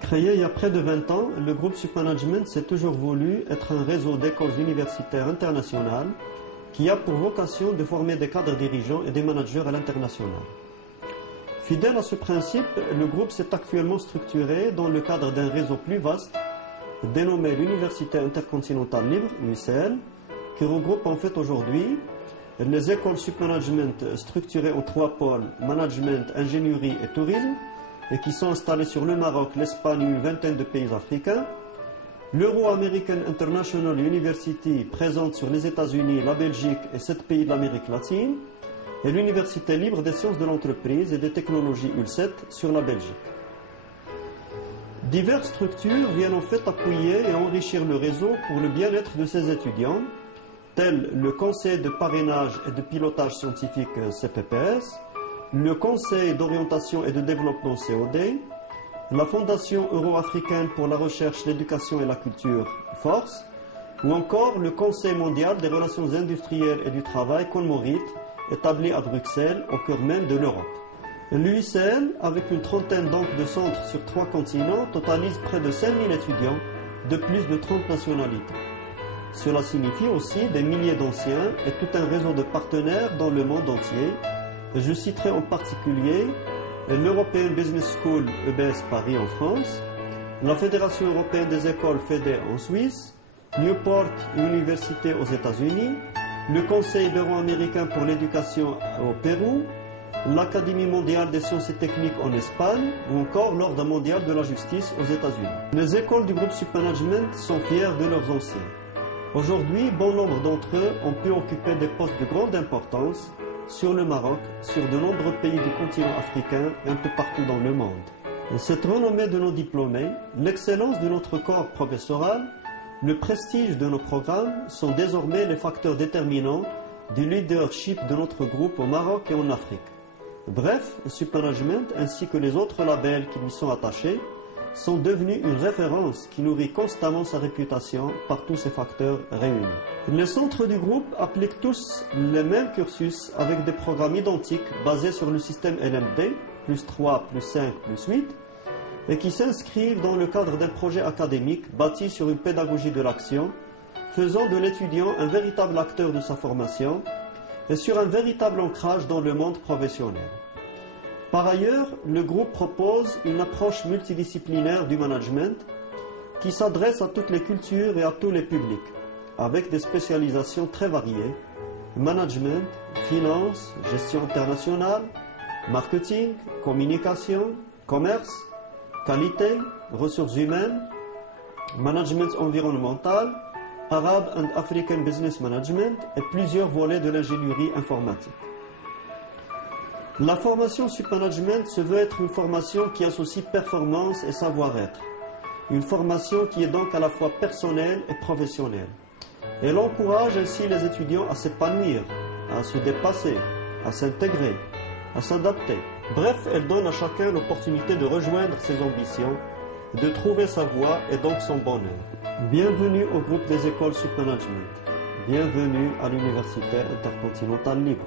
Créé il y a près de 20 ans, le groupe Supmanagement s'est toujours voulu être un réseau d'écoles universitaires internationales qui a pour vocation de former des cadres dirigeants et des managers à l'international. Fidèle à ce principe, le groupe s'est actuellement structuré dans le cadre d'un réseau plus vaste dénommé l'Université intercontinentale libre, UICL, qui regroupe en fait aujourd'hui les écoles Supmanagement structurées en 3 pôles, management, ingénierie et tourisme, et qui sont installés sur le Maroc, l'Espagne et une vingtaine de pays africains. L'Euro-American International University, présente sur les États-Unis, la Belgique et 7 pays de l'Amérique latine, et l'Université libre des sciences de l'entreprise et des technologies ULCET sur la Belgique. Diverses structures viennent en fait appuyer et enrichir le réseau pour le bien-être de ces étudiants, tels le Conseil de parrainage et de pilotage scientifique CPPS, le Conseil d'orientation et de développement COD, la Fondation euro-africaine pour la recherche, l'éducation et la culture FORCE, ou encore le Conseil mondial des relations industrielles et du travail CONMORIT, établi à Bruxelles, au cœur même de l'Europe. L'UICL, avec une trentaine donc de centres sur 3 continents, totalise près de 5000 étudiants de plus de 30 nationalités. Cela signifie aussi des milliers d'anciens et tout un réseau de partenaires dans le monde entier. Je citerai en particulier l'European Business School EBS Paris en France, la Fédération européenne des écoles FEDE en Suisse, Newport Université aux États-Unis, le Conseil euro-américain pour l'éducation au Pérou, l'Académie mondiale des sciences et techniques en Espagne ou encore l'Ordre mondial de la justice aux États-Unis. Les écoles du groupe Supmanagement sont fières de leurs anciens. Aujourd'hui, bon nombre d'entre eux ont pu occuper des postes de grande importance sur le Maroc, sur de nombreux pays du continent africain et un peu partout dans le monde. Cette renommée de nos diplômés, l'excellence de notre corps professoral, le prestige de nos programmes sont désormais les facteurs déterminants du leadership de notre groupe au Maroc et en Afrique. Bref, Supmanagement ainsi que les autres labels qui lui sont attachés sont devenus une référence qui nourrit constamment sa réputation par tous ces facteurs réunis. Les centres du groupe appliquent tous les mêmes cursus avec des programmes identiques basés sur le système LMD, plus 3, plus 5, plus 8, et qui s'inscrivent dans le cadre d'un projet académique bâti sur une pédagogie de l'action, faisant de l'étudiant un véritable acteur de sa formation et sur un véritable ancrage dans le monde professionnel. Par ailleurs, le groupe propose une approche multidisciplinaire du management qui s'adresse à toutes les cultures et à tous les publics, avec des spécialisations très variées: management, finance, gestion internationale, marketing, communication, commerce, qualité, ressources humaines, management environnemental, Arab and African Business Management et plusieurs volets de l'ingénierie informatique. La formation Supmanagement se veut être une formation qui associe performance et savoir-être. Une formation qui est donc à la fois personnelle et professionnelle. Elle encourage ainsi les étudiants à s'épanouir, à se dépasser, à s'intégrer, à s'adapter. Bref, elle donne à chacun l'opportunité de rejoindre ses ambitions, de trouver sa voie et donc son bonheur. Bienvenue au groupe des écoles Supmanagement. Bienvenue à l'Université intercontinentale libre.